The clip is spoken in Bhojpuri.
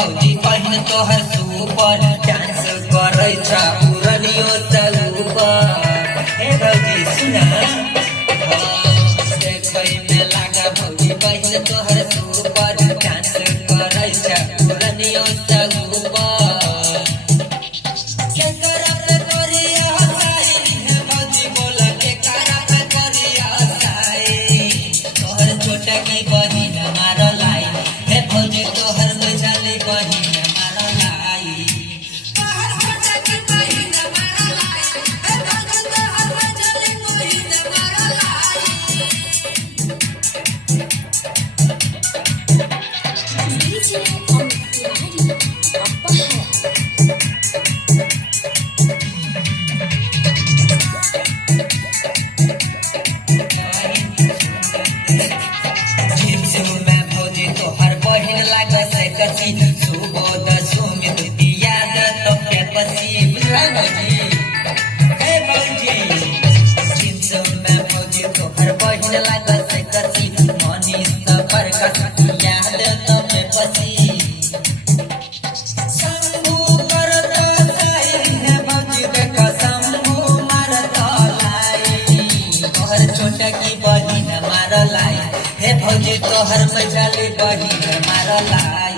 भौजी बहन तोहर सुपर डांस करे छ पुरनियो ऊपर हे भौजी सुना देखै में लागा भौजी बहन तोहर सुपर डांस करे छ पुरनियो ऊपर हे भौजी तोहर मजाले बहिन मारलाई।